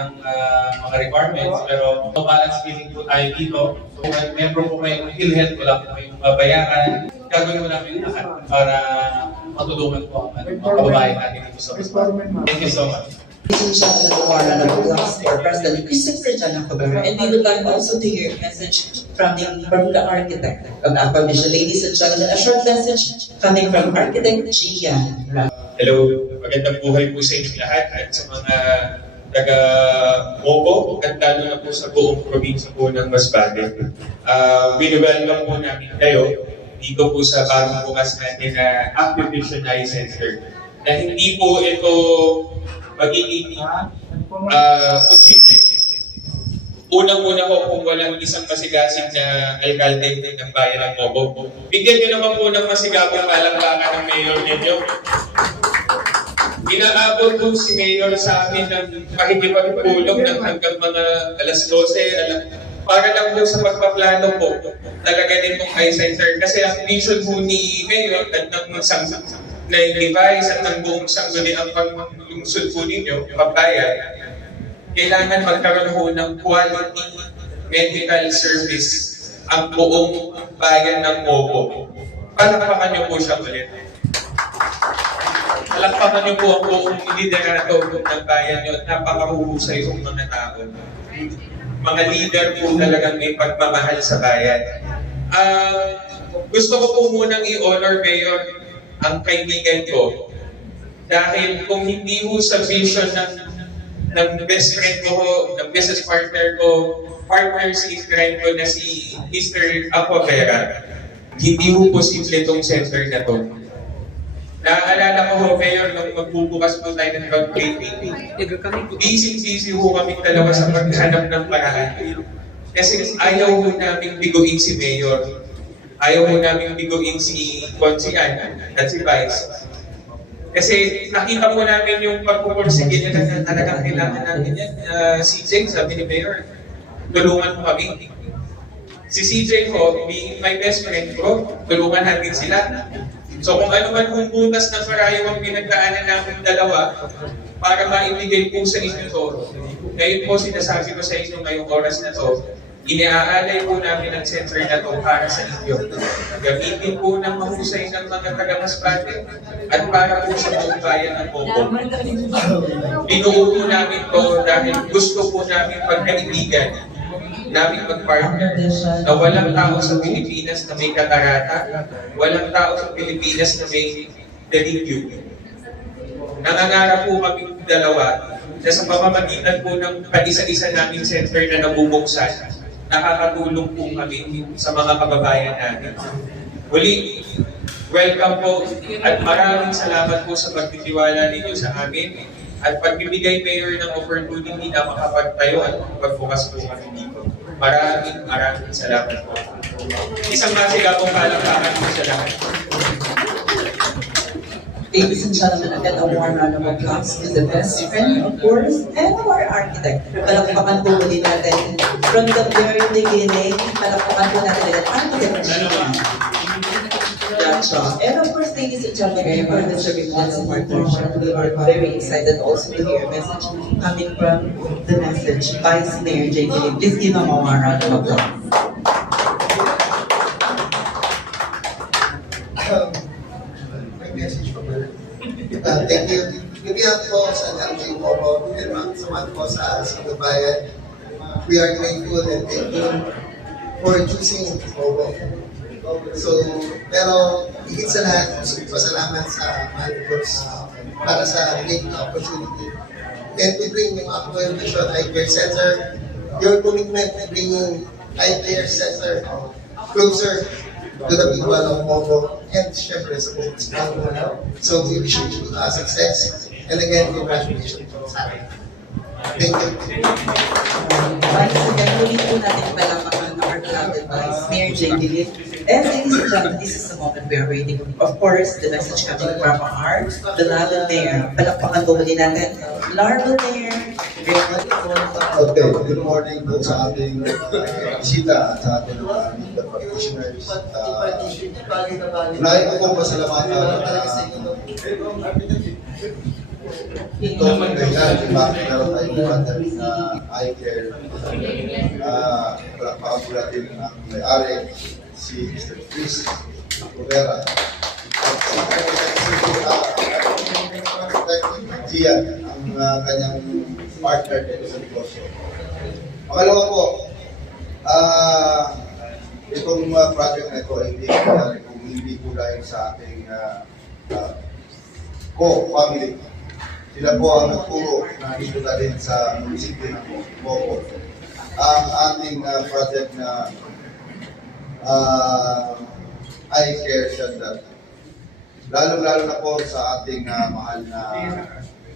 ng mga requirements, pero balance billing po tayo dito. So, kung membro po kayo ng PhilHealth, wala po kayong babayaran. Gagawin mo namin lahat para matulungan po ang mga kababayan natin dito sa Masbate. Thank you so much. For President Christopher Jana Cabrera, and we would like also to hear a message from the architect of Aqua Vision. Ladies and gentlemen, a short message coming from Architect Gian. Hello, magandang buhay po sa inyong lahat at sa mga taga-Mopo at lalo na po sa buong probinsya po ng Masbate. Welcome po namin kayo dito po sa bagong bukas natin na Aqua Vision Eye Center. Na hindi po ito magiging posible. Unang-una po kung walang isang masigasig na alkalde ng bayan ng Mopo. Bigyan niyo naman po ng masigabong palakpakan ng mayor ninyo. Inaabot po si mayor sa amin ng pakikipagtulong ng hanggang mga alas 12 para lang po sa pagpaplano po talaga nitong eye center. Kasi ang vision po ni mayor at ng na-device at ng buong sangguniang panglungsod po ninyo, pagbayan, kailangan magkaroon po ng quality medical service ang buong bayan ng Mopo. Palakpakan niyo po siya ulit. Palakpakan niyo po ang buong liderato ng bayan niyo at napakahuhusay yung mga tao. Mga leader po talagang may pagmamahal sa bayan. Gusto ko po munang i-honor, Mayor, ang kaibigan ko. Dahil kung hindi ho sa vision ng best friend ko, ng business partner ko, partners in crime ko na si Mr. Aquavera, hindi ho posible itong center na to. Naaalala ko ho, Mayor, nung magbubukas po tayo ng drug training, busy ho kami dalawa sa paghanap ng paraan. Kasi ayaw ho namin biguin si Mayor. Ayaw mo namin biguin si Consian at si Vice. Kasi nakita mo namin yung pagpupursige na talagang kailangan natin yan. Si CJ, sabi ni Mayor, tulungan mo kami. Si CJ ko, being my best friend ko, tulungan natin sila. So kung ano man kung butas ng parayo ang pinagdaanan namin dalawa, para maibigay po sa inyo to, ngayon po sinasabi ko sa inyo ngayong oras na to, iniaalay po namin ang center na to para sa inyo. Gamitin po ng mahusay ng mga taga-Masbate at para po sa buong bayan ng Mopo. Binuo po namin to dahil gusto po namin pagkaibigan, namin mag-partner, na walang tao sa Pilipinas na may katarata, walang tao sa Pilipinas na may deligyo. Nangangarap po kami dalawa na sa pamamagitan po ng isa-isa naming center na nabubuksan, nakakatulong po kami sa mga kababayan natin. Muli, welcome po at maraming salamat po sa pagtitiwala ninyo sa amin at pagbibigay Mayor ng opportunity na makapagtayo at magbukas po kami dito. Maraming salamat po. Isang masigabong palakpakan po sa lahat. Ladies and gentlemen, again, a warm round of applause to the best friend, of course, and our architect. Palakpakan po muli natin. From the very beginning, palakpakan po natin ang architect Gian. And of course, ladies and gentlemen, for the surveillance and partnership, we are very excited also to hear a message coming from the message Vice Mayor J. Please give him a warm round of applause. Thank you. Bigyan po sa LG Mopo and sa mga po sa Bayan. We are grateful and thankful for choosing Mopo. So, pero higit sa lahat, pasalamat sa mahal ko para sa great opportunity. And to bring yung Aqua Vision Eye Care Center, your commitment to bringing Eye Care Center closer to the people of Mopo and syempre sa buong Masbate. So we wish you success and again, congratulations sa akin. Thank you. Once again, muli po natin palakpakan our beloved Vice Mayor J. Dilip. And ladies and gentlemen, this is the moment we are waiting. Of course, the message coming from our beloved Mayor. Palakpakan po muli natin. Beloved Mayor. Okay, good morning po sa ating bisita at sa ating mga practitioners. Unahin ko pong pasalamatan Ito ang kailan, di ba? Meron tayong brother na eye care. Palakpakan po natin ang may-ari, si Mr. Chris Rivera. At si Gia, ang kanyang partner dito sa negosyo. Pangalawa po, itong project na ito ay hindi nangyari kung hindi po dahil sa ating co-family. Sila po ang nagturo na dito na din sa munisipyo ng Moco. Ang ating project na eye care center. Lalo-lalo na po sa ating mahal na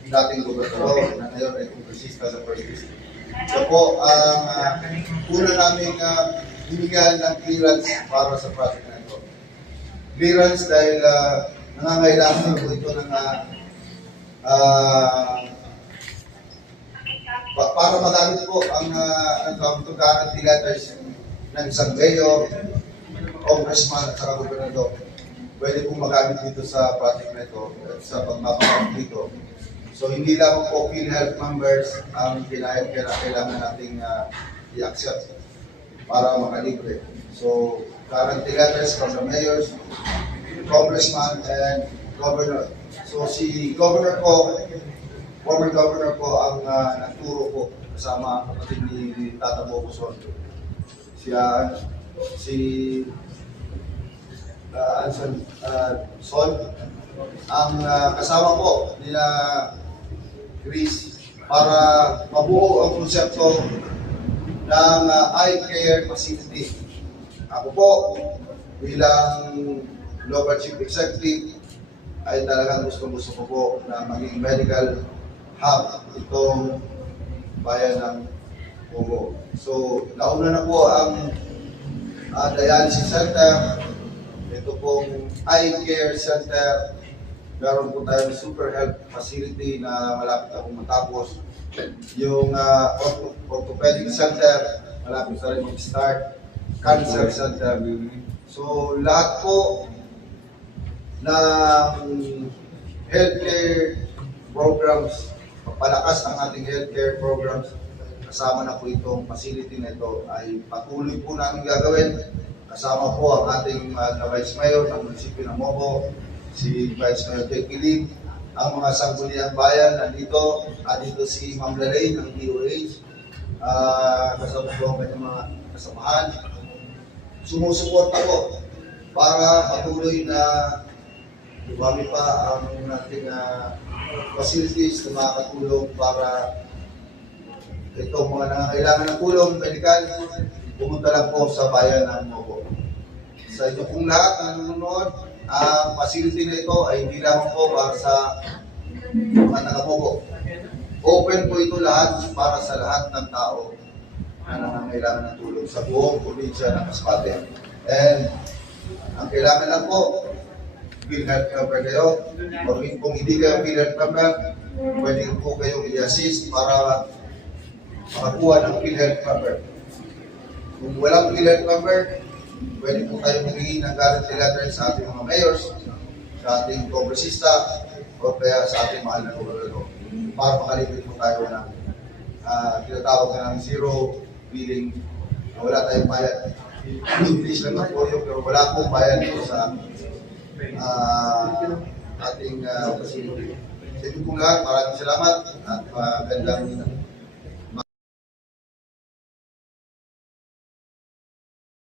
dating gobernador na ngayon ay kongresista sa First District. So po, ang una namin binigyan ng clearance para sa project na ito. Clearance dahil nangangailangan po ito ng para magamit po ang guarantee letters ng isang mayor, congressman at saka gobernador. Pwede po magamit dito sa project na ito at sa pagmapakamit dito. So hindi lang po PhilHealth members ang kailangan nating i-accept para makalibre. So guarantee letters from the mayors, congressman, and governor. So si governor po, former governor po ang nagturo po kasama ang kapatid ni Tata Bobo Son. Si Son, ang kasama po nila Chris para mabuo ang konsepto ng eye care facility. Ako po, bilang Global Chief Executive, ay talagang gusto ko po na maging medical hub itong bayan ng Moco. So, nauna na po ang dialysis center, ito pong eye care center, meron po tayong super health facility na malapit na pong matapos. Yung orthopedic center, malapit na rin mag-start, cancer center. So, lahat po ng healthcare programs, papalakas ang ating healthcare programs, kasama na po itong facility na ito ay patuloy po namin gagawin. Kasama po ang ating Vice Mayor ng munisipyo ng Moco, si Vice Mayor Tequiling, ang mga sangguniang bayan nandito, dito si Ma'am Lalay ng DOH, kasama po ang kanyang mga kasamahan. Sumusuporta po para patuloy na dumami pa ang ating facilities na makakatulong para itong mga nangangailangan ng tulong medikal, pumunta lang po sa bayan ng Moco. Sa inyo pong lahat na nanonood, ang facility na ito ay hindi lamang po para sa mga taga-Moco. Open po ito lahat para sa lahat ng tao na nangangailangan ng tulong sa buong probinsya ng Masbate. And ang kailangan lang po, PhilHealth member kayo. O kung hindi kayo PhilHealth member, pwede po kayong i-assist para makakuha ng PhilHealth member. Kung walang PhilHealth member, pwede po tayo humingi ng guarantee letter sa ating mga mayors, sa ating kongresista, o kaya sa ating mahal na gobernador para makalipit po tayo ng tinatawag na ng zero billing na wala tayong bayad. English lang na po yun, pero wala pong bayad po sa ating facility. Sa inyo pong lahat, maraming salamat at magandang